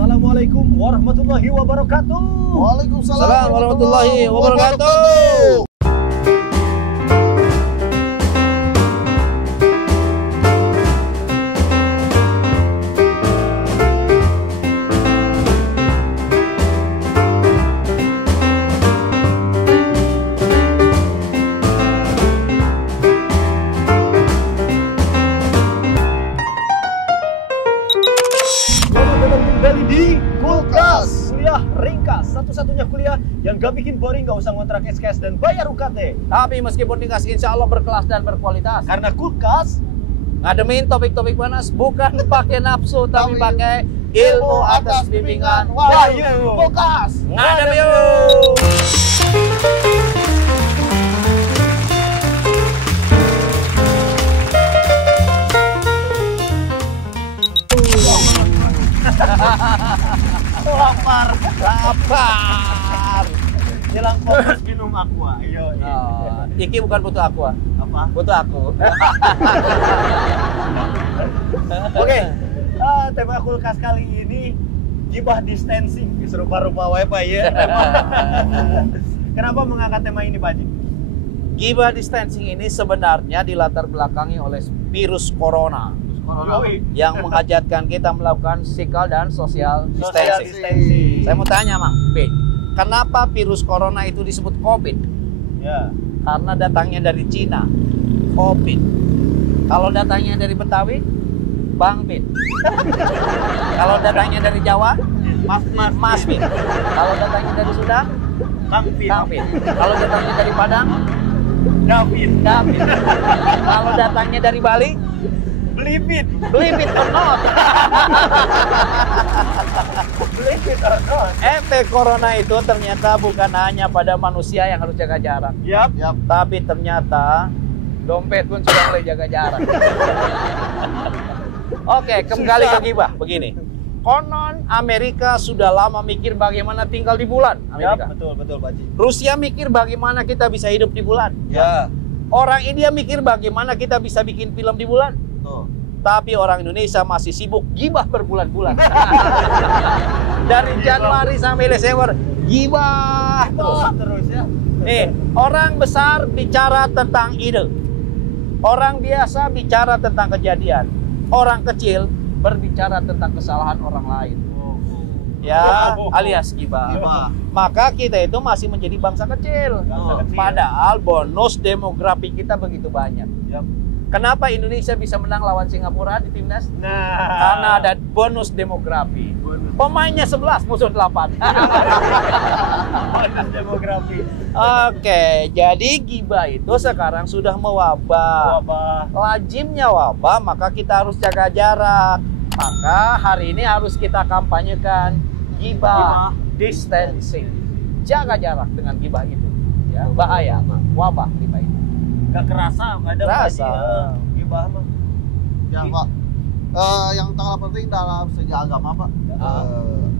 Assalamualaikum warahmatullahi wabarakatuh. Waalaikumsalam warahmatullahi wabarakatuh. Kembali di Kulkas, kuliah ringkas, satu-satunya kuliah yang gak bikin boring, gak usah ngontrak SKS dan bayar UKT. Tapi meskipun ringkas, insya Allah berkelas dan berkualitas. Karena Kulkas Ngademin topik-topik panas bukan pakai nafsu, tapi pakai ilmu atas bimbingan Wahyu. Kulkas. Ngadem yuk. lapar. Jelang fokus minum aqua. Iya. Iki bukan butuh aku, Apa? butuh aku. Oke. Tema Kulkas kali ini gibah distancing. Serupa-rupa wae Pak ya. Kenapa mengangkat tema ini Pak Haji? Gibah distancing ini sebenarnya dilatar belakangi oleh virus corona yang menghajatkan kita melakukan physical dan social distancing. Saya mau tanya, Mang, kenapa virus corona itu disebut COVID? Ya. Karena datangnya dari Cina, COVID. Kalau datangnya dari Betawi, Bang Pin. Kalau datangnya dari Jawa, Mas Pin. Kalau datangnya dari Sunda, Kang Pin. Kalau datangnya dari Padang, David. Kalau datangnya dari Bali, Believit or not. Believit or not. Efek corona itu ternyata bukan hanya pada manusia yang harus jaga jarak. Yap. Tapi ternyata dompet pun sudah mulai jaga jarak. Oke, kembali ke gibah. Begini, konon Amerika sudah lama mikir bagaimana tinggal di bulan. Amerika. Yap, betul Pak Haji. Rusia mikir bagaimana kita bisa hidup di bulan. Ya. Orang India mikir bagaimana kita bisa bikin film di bulan. Tuh. Tapi orang Indonesia masih sibuk gibah berbulan-bulan. Dari Januari sampai Desember gibah Terus ya. Orang besar bicara tentang ide. Orang biasa bicara tentang kejadian. Orang kecil berbicara tentang kesalahan orang lain. Ya, alias gibah. Maka kita itu masih menjadi bangsa kecil. Padahal bonus demografi kita begitu banyak. Yap. Kenapa Indonesia bisa menang lawan Singapura di timnas? Nah, Karena ada bonus demografi. Pemainnya 11, musuh 8. bonus demografi. Oke, jadi gibah itu sekarang sudah mewabah. Lazimnya wabah, maka kita harus jaga jarak. Maka hari ini harus kita kampanyekan gibah distancing. Jaga jarak dengan gibah itu. Ya, bahaya, wabah gibah itu. Gak kerasa, ada Kerasa. Gibah mah. Ya Pak, yang sangat penting dalam segi agama Pak,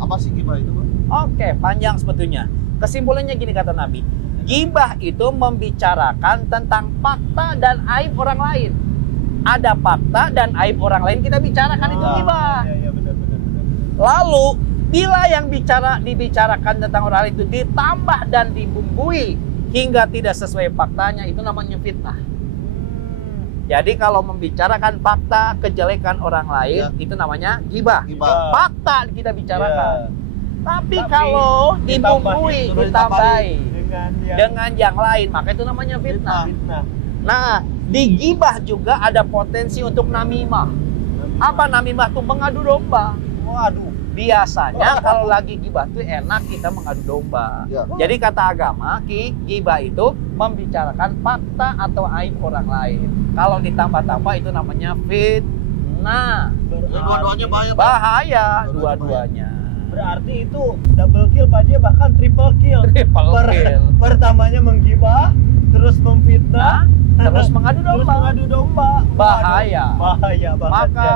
apa sih gibah itu Pak? Oke, panjang sebetulnya. Kesimpulannya gini kata Nabi, gibah itu membicarakan tentang fakta dan aib orang lain. Ada fakta dan aib orang lain kita bicarakan, itu gibah. Iya, benar. Lalu bila yang dibicarakan tentang orang lain itu ditambah dan dibumbui hingga tidak sesuai faktanya, itu namanya fitnah. Jadi kalau membicarakan fakta kejelekan orang lain, itu namanya gibah. Fakta kita bicarakan. Tapi kalau dibumbui, ditambahi dengan yang lain, maka itu namanya fitnah. Nah, di gibah juga ada potensi untuk namimah. Apa namimah? Itu mengadu domba. Waduh. Biasanya kalau lagi gibah itu enak kita mengadu domba. Ya. Jadi kata agama, gibah itu membicarakan fakta atau aib orang lain. Kalau ditambah-tambah itu namanya fitnah. Dua-duanya bahaya Pak. Bahaya dua-duanya. Berarti itu double kill Pak Haji, bahkan triple kill. Kill. Pertamanya menggibah, terus memfitnah, Terus mengadu terus domba. mengadu domba. Bahaya. Bahaya banget. Maka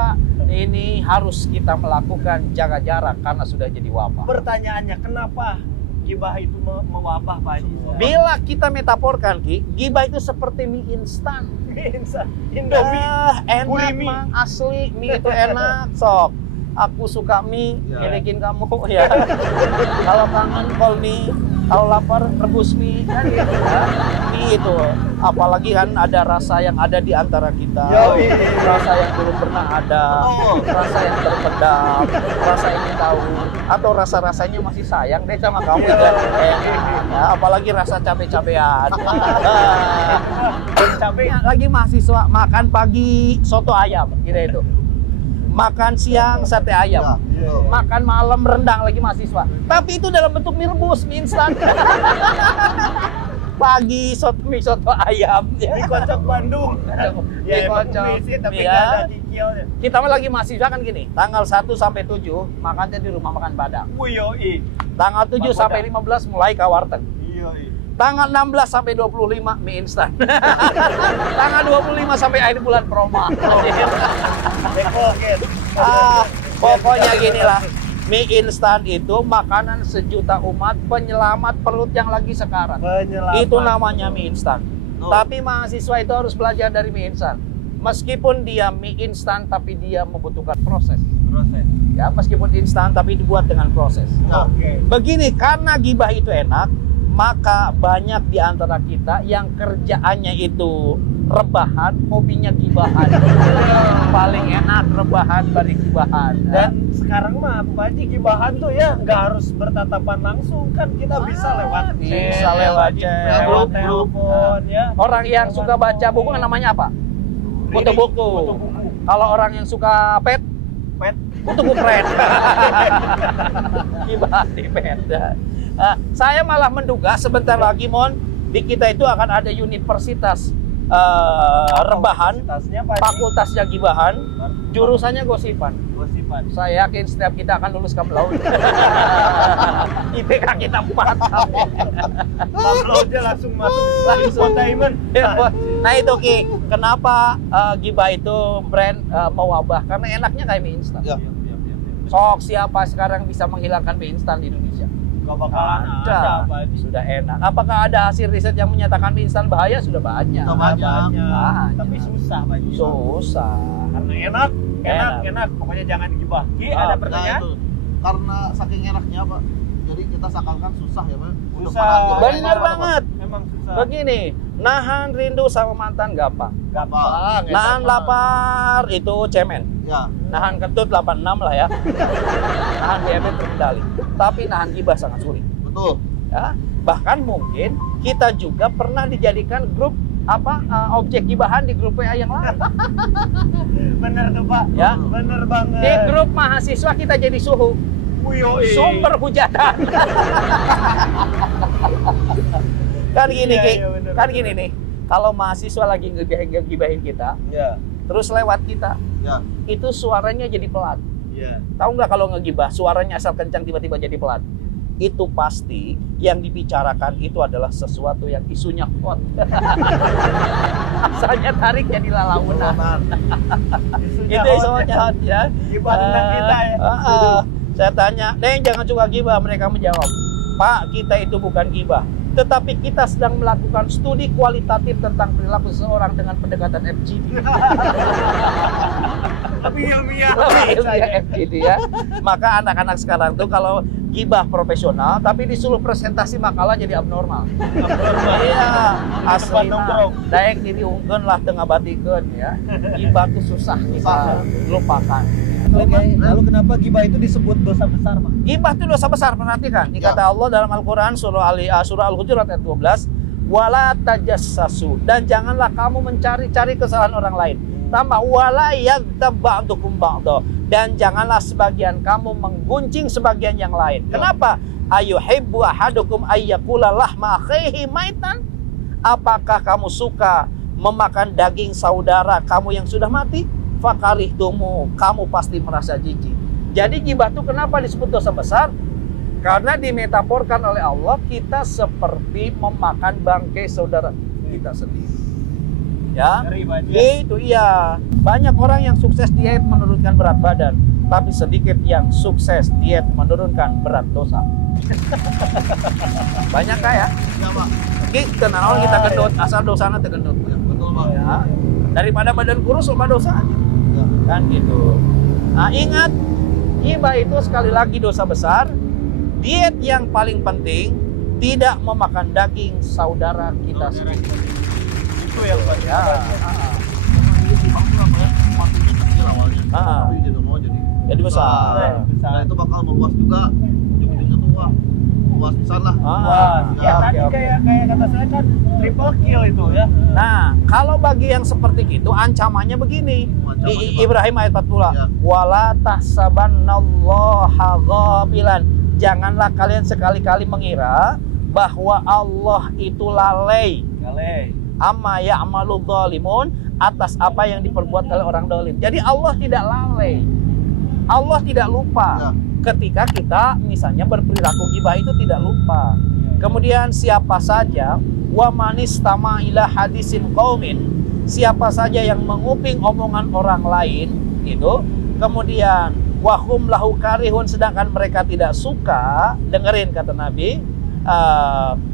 ini harus kita melakukan jaga jarak karena sudah jadi wabah. Pertanyaannya, kenapa gibah itu mewabah Pak Haji? Bila kita metaforkan, gibah itu seperti mie instan. Indomie. Enak Gurih mie. Mang, asli mie itu enak. Sok aku suka mie, Ya. milikin kamu ya. Kalau kangen call mie, kalau lapar rebus mie kan gitu ya. Mie itu, apalagi kan ada rasa yang ada di antara kita, Yoi. rasa yang belum pernah ada, rasa yang terpendam, rasa ingin tahu, atau rasa-rasanya masih sayang deh sama kamu kan. Ya, apalagi rasa cabe-cabean. Capek. Lagi mahasiswa makan pagi soto ayam gitu itu. Makan siang sate ayam. Ya, Makan malam rendang lagi mahasiswa. Tapi itu dalam bentuk mie rebus, mie instan. Pagi mie soto ayam. Di kocok Bandung. Mie kocok. Mie tapi Iya. nggak ada kikilnya. Kita mah lagi mahasiswa kan gini, tanggal 1 sampai 7 makannya di rumah makan Padang. Yoi. Tanggal 7 sampai 15 mulai ke warteg. Yoi. Tanggal 16 sampai 25 mie instan. Tanggal 25 sampai akhir bulan promo. Dekoget. Pokoknya gini lah. Mie instan itu makanan sejuta umat, penyelamat perut yang lagi sekarat. Penyelamat. Itu namanya mie instan. Oh. Tapi mahasiswa itu harus belajar dari mie instan. Meskipun dia mie instan tapi dia membutuhkan proses. Proses. Ya, meskipun instan tapi dibuat dengan proses. Ya. Oke. Begini, karena gibah itu enak, maka banyak di antara kita yang kerjaannya itu rebahan, hobinya gibahan. Paling enak rebahan dari gibahan. Dan sekarang mah Pak Haji gibahan tuh ya nggak harus bertatapan langsung, kan kita bisa lewat bisa lewat chat, lewat telepon ya. Orang yang suka baca buku namanya apa? Foto buku. Foto buku. Kalau orang yang suka pet, Pet. foto buku pet. Gibahan di pet. Saya malah menduga sebentar lagi di kita itu akan ada universitas rebahan, Fasilitasnya Pak Haji. fakultasnya gibahan, jurusannya gosipan. Gosipan. Saya yakin setiap kita akan lulus kam laut. IPK kita 4. Pablo aja langsung masuk infotainment. Nah itu Ki, kenapa gibah itu brand mewabah? Karena enaknya kayak mie instan. Ya. Sok siapa sekarang bisa menghilangkan mie instan di Indonesia? Gak bakalan ada Pak Haji. Sudah enak. Apakah ada hasil riset yang menyatakan mie instan bahaya? Sudah banyak. Sudah banyak. Banyak. Tapi susah Pak Haji. Susah. Karena enak. Pokoknya jangan gibah. Ki, ada Nah, pertanyaan? itu. Karena saking enaknya, Pak. Jadi kita seakan-akan susah ya, Pak. Untuk Susah. makan gibahan Benar enak, Pak. banget. Memang susah. Begini, nahan rindu sama mantan gampang. Gampang. Nahan lapar itu cemen. Ya. Nahan kentut 86 lah ya. Nahan diabetes terkendali. Tapi nahan gibah sangat sulit. Betul. Ya. Bahkan mungkin kita juga pernah dijadikan grup objek gibahan di grup WA yang lain. Bener tuh Pak. Ya. Bener banget. Di grup mahasiswa kita jadi suhu. Yoi. Sumber hujatan. Kan gini, Iya, Ki. iya, bener, Kan bener. gini nih. Kalau mahasiswa lagi ngegibahin kita, Ya. terus lewat kita, Ya. itu suaranya jadi pelan. Iya. Tahu nggak kalau ngegibah suaranya asal kencang tiba-tiba jadi pelan? Itu pasti yang dibicarakan itu adalah sesuatu yang isunya hot. Asalnya tarik jadi lalaunan. Isunya Itu hot. isunya hot ya. Gibah tentang kita ya. Saya tanya, Neng jangan suka gibah. Mereka menjawab, Pak kita itu bukan gibah. Tetapi kita sedang melakukan studi kualitatif tentang perilaku seseorang dengan pendekatan FGD. Tapi ilmiah. FGD ya. Maka anak-anak sekarang tuh kalau gibah profesional, tapi disuruh presentasi makalah jadi abnormal. Iya, asli. Daek diri ungkeun lah tengah batikeun ya. Gibah tuh susah kita lupakan. Lalu kenapa gibah itu disebut dosa besar, Pak? Gibah itu dosa besar, perhatikan. Dikata Allah dalam Al-Quran surah Al-Hujurat ayat 12, wala tajassasu, dan janganlah kamu mencari-cari kesalahan orang lain. Tambah wala yaghtab ba'dukum ba'da, dan janganlah sebagian kamu menggunjing sebagian yang lain. Kenapa? Ayuhibbu ahadukum ayyakula lahma akhihi maitan? Apakah kamu suka memakan daging saudara kamu yang sudah mati? Fakarihtumu, kamu pasti merasa jijik. Jadi gibah itu kenapa disebut dosa besar? Karena dimetaforkan oleh Allah kita seperti memakan bangkai saudara kita sendiri. Ya, itu iya. Banyak orang yang sukses diet menurunkan berat badan, tapi sedikit yang sukses diet menurunkan berat dosa. Banyak kaya. Ya, Pak. Kita naon kita gendut, asal dosana teu gendut. Betul, Pak. Ya. Daripada badan kurus loba dosa aja. Ya. Kan gitu. Nah, ingat Gibah itu sekali lagi dosa besar. Diet yang paling penting, tidak memakan daging saudara kita sendiri. Itu yang paling Ya. Jadi besar. Nah itu bakal meluas juga, ujung-ujungnya tuh wah, luas besar lah. Wah, Ya, tadi oke. kayak kata saya kan triple kill itu ya. Nah, kalau bagi yang seperti itu ancamannya begini. Ancamannya, Di Pak. Ibrahim ayat 40. Ya. Wala tahsabannallaha ghafilan. Janganlah kalian sekali-kali mengira bahwa Allah itu lalai Kale. amma ya'malu dzalimun, atas apa yang diperbuat oleh orang zalim. Jadi Allah tidak lalai. Allah tidak lupa. Ya. Ketika kita misalnya berperilaku gibah itu tidak lupa. Kemudian siapa saja wa manistama ila hadisin qaumin, siapa saja yang menguping omongan orang lain itu, kemudian wahum lahu karihun, sedangkan mereka tidak suka, dengerin kata Nabi,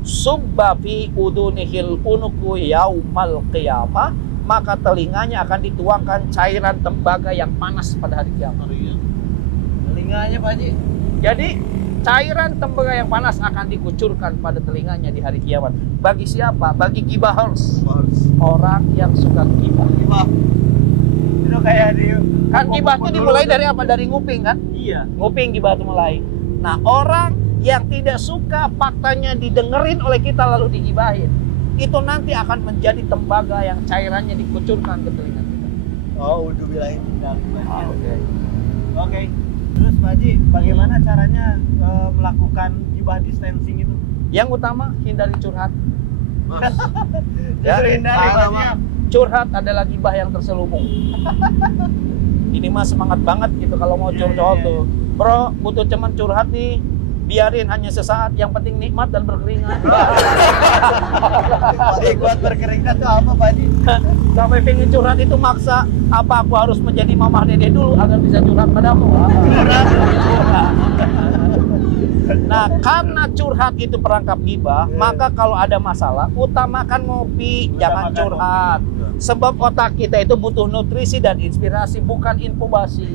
subba fi udunihil unuku yaumal qiyamah, maka telinganya akan dituangkan cairan tembaga yang panas pada hari kiamat. Telinganya Pak Haji. Jadi cairan tembaga yang panas akan dikucurkan pada telinganya di hari kiamat. Bagi siapa? Bagi gibahers, orang yang suka gibah. Itu kayak di Kan gibah itu dimulai dari apa? Dari nguping kan? Iya. Nguping gibah itu mulai. Nah, orang yang tidak suka faktanya didengerin oleh kita lalu digibahin, itu nanti akan menjadi tembaga yang cairannya dikucurkan ke telinga kita. Oh, udah bilahin. Oke. Oke. Terus Pak Haji, bagaimana caranya melakukan gibah distancing itu? Yang utama hindari curhat. Ya, hindari Pak Haji. Curhat adalah gibah yang terselubung. Ini mah semangat banget gitu kalau mau curhat tuh. Bro, butuh cuman curhat nih. Biarin hanya sesaat, yang penting nikmat dan berkeringat. Nikmat berkeringat itu apa Pak Haji? Sampai pengen curhat itu maksa. Apa aku harus menjadi mamah dede dulu agar bisa curhat padamu? Nah, karena curhat itu perangkap gibah, maka kalau ada masalah, utamakan ngopi, jangan curhat. Sebab otak kita itu butuh nutrisi dan inspirasi, bukan inkubasi.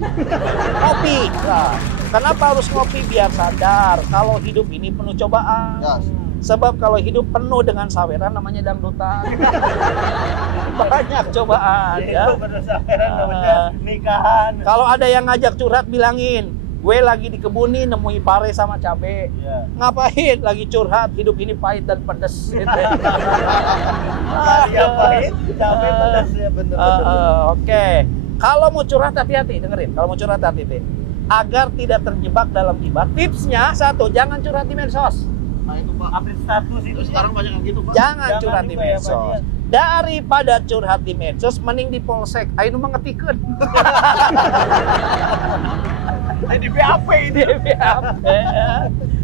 Ngopi. Nah, kenapa harus ngopi? Biar sadar kalau hidup ini penuh cobaan. Yes. Sebab kalau hidup penuh dengan saweran namanya dangdutan. Banyak cobaan ya. Itu berdasarkan namanya nikahan. Kalau ada yang ngajak curhat, bilangin, gue lagi di kebun nih nemui pare sama cabe. Iya. Ngapain? Lagi curhat, hidup ini pahit dan pedes. Gitu. Iya pahit, capek pedas ya bener. Oke. Kalau mau curhat hati-hati, dengerin. Kalau mau curhat hati-hati. Agar tidak terjebak dalam gibah, tipsnya satu, jangan curhat di medsos. Nah itu Pak, Update status itu sekarang banyak yang gitu Pak. Jangan curhat di juga ya, Pak medsos. Haji. Daripada curhat di medsos, mending di polsek. Ayo mengetikeun. Di BAP itu.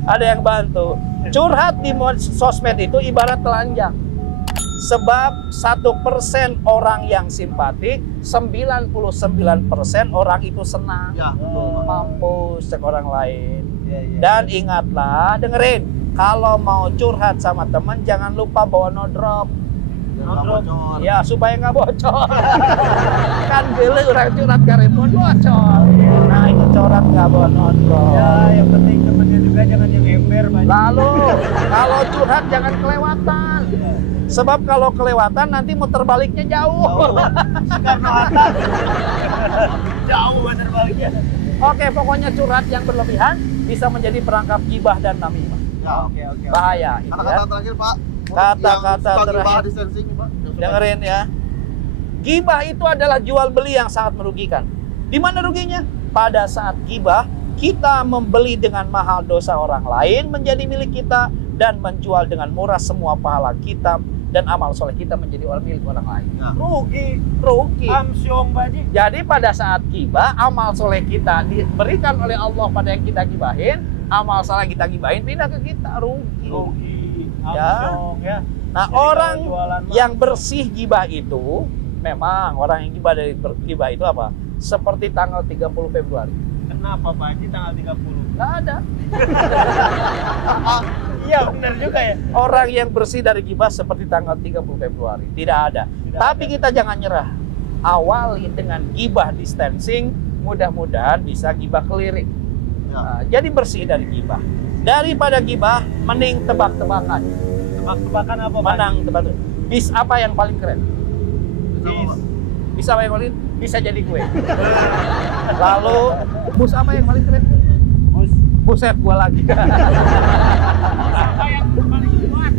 Ada yang bantu. Curhat di sosmed itu ibarat telanjang. Sebab 1% orang yang simpatik, 99% orang itu senang. Ya, betul Pak. Mampus cek orang lain. Iya, iya. Dan ingatlah, dengerin, kalau mau curhat sama teman jangan lupa bawa no drop. Jangan bocor. Ya supaya nggak bocor. Kan gila orang curhat karepon bocor. Nah itu curhat nggak bawa no drop. Ya, yang penting temennya juga jangan yang ember Pak Haji. Lalu kalau curhat jangan kelewatan. Sebab kalau kelewatan nanti muter baliknya jauh. Soekarno-Hatta. Jauh bener baliknya. Oke, pokoknya curhat yang berlebihan bisa menjadi perangkap gibah dan namimah. Ya. Oke. Bahaya itu Kata-kata ya. terakhir Pak. Kata-kata Yang suka terakhir. gibah distancing nih Pak. Yang suka- Dengerin ya. Gibah itu adalah jual beli yang sangat merugikan. Di mana ruginya? Pada saat gibah, kita membeli dengan mahal dosa orang lain menjadi milik kita dan menjual dengan murah semua pahala kita dan amal soleh kita menjadi milik orang lain. Ya. Rugi. Amsyong Pak Haji. Jadi pada saat gibah, amal soleh kita diberikan oleh Allah pada yang kita gibahin, amal soleh kita gibahin pindah ke kita, rugi. Amsyong ya. Nah, Jadi orang kalau jualan mah- yang bersih gibah itu, memang orang yang gibah dari gibah itu apa? Seperti tanggal 30 Februari. Kenapa Pak Haji tanggal 30? Nggak ada. Iya benar juga ya. Orang yang bersih dari gibah seperti tanggal 30 Februari. Tidak ada. Tapi kita jangan nyerah. Awali dengan gibah distancing, mudah-mudahan bisa gibah kelirik. Ya. Jadi bersih dari gibah. Daripada gibah, mending tebak-tebakan. Tebak-tebakan apa, Pak? Menang tebak. Bis apa yang paling keren? Sama, Pak. Bisa apa yang paling? Bisa jadi gue. Lalu bus apa yang paling keren? Bus. Buset, gua lagi. Apa yang paling kuat?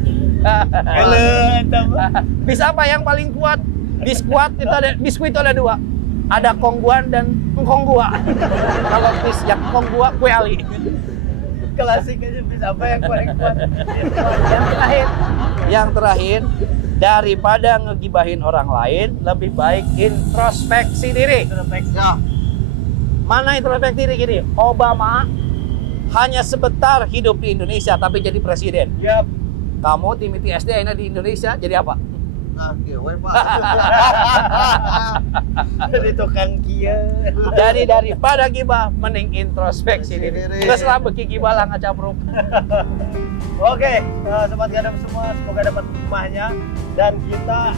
Bis apa yang paling kuat? Bis kuat itu ada, biskuit itu ada dua. Ada kongguan dan engkonggua. Kalau bis yang konggua, kue ali. Klasik aja, bis apa yang paling kuat? Yang terakhir, daripada ngegibahin orang lain, lebih baik introspeksi diri. Ya. Mana introspeksi diri gini? Obama hanya sebentar hidup di Indonesia tapi jadi presiden. Yap. Kamu Timothy SD ini di Indonesia jadi apa? Nah, gue, Pak. Jadi tukang kia. Jadi daripada gibah, mending introspeksi diri. Terus lah beki gibah lah ngacapruk. Oke, sobat gadam semua, semoga dapat hikmahnya dan kita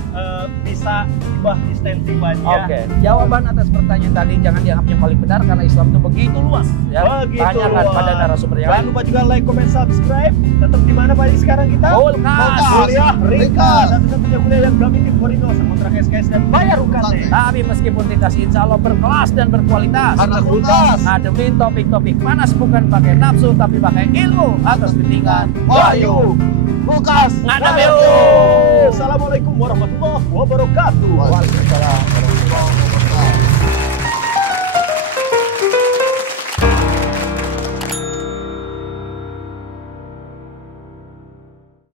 bisa gibah distancing banyak. Oke, jawaban atas pertanyaan tadi jangan dianggap yang paling benar karena Islam itu begitu luas. Ya, Begitu tanyakan luas. pada narasumber yang Jangan lain. lupa juga like, comment, subscribe. Tetap di mana Pak sekarang kita? Kulkas. Kuliah Ringkas. Ringkas. Satu-satunya kuliah yang gratis koridor sama kontrak SKS dan bayar UKT. Tapi meskipun dikasih insya Allah berkelas dan berkualitas. Karena kulkas. Ngademin topik-topik panas bukan pakai nafsu tapi pakai ilmu atas bimbingan Wahyu. Kulkas. Ngadem yuk. Assalamualaikum warahmatullahi wabarakatuh. Waalaikumsalam.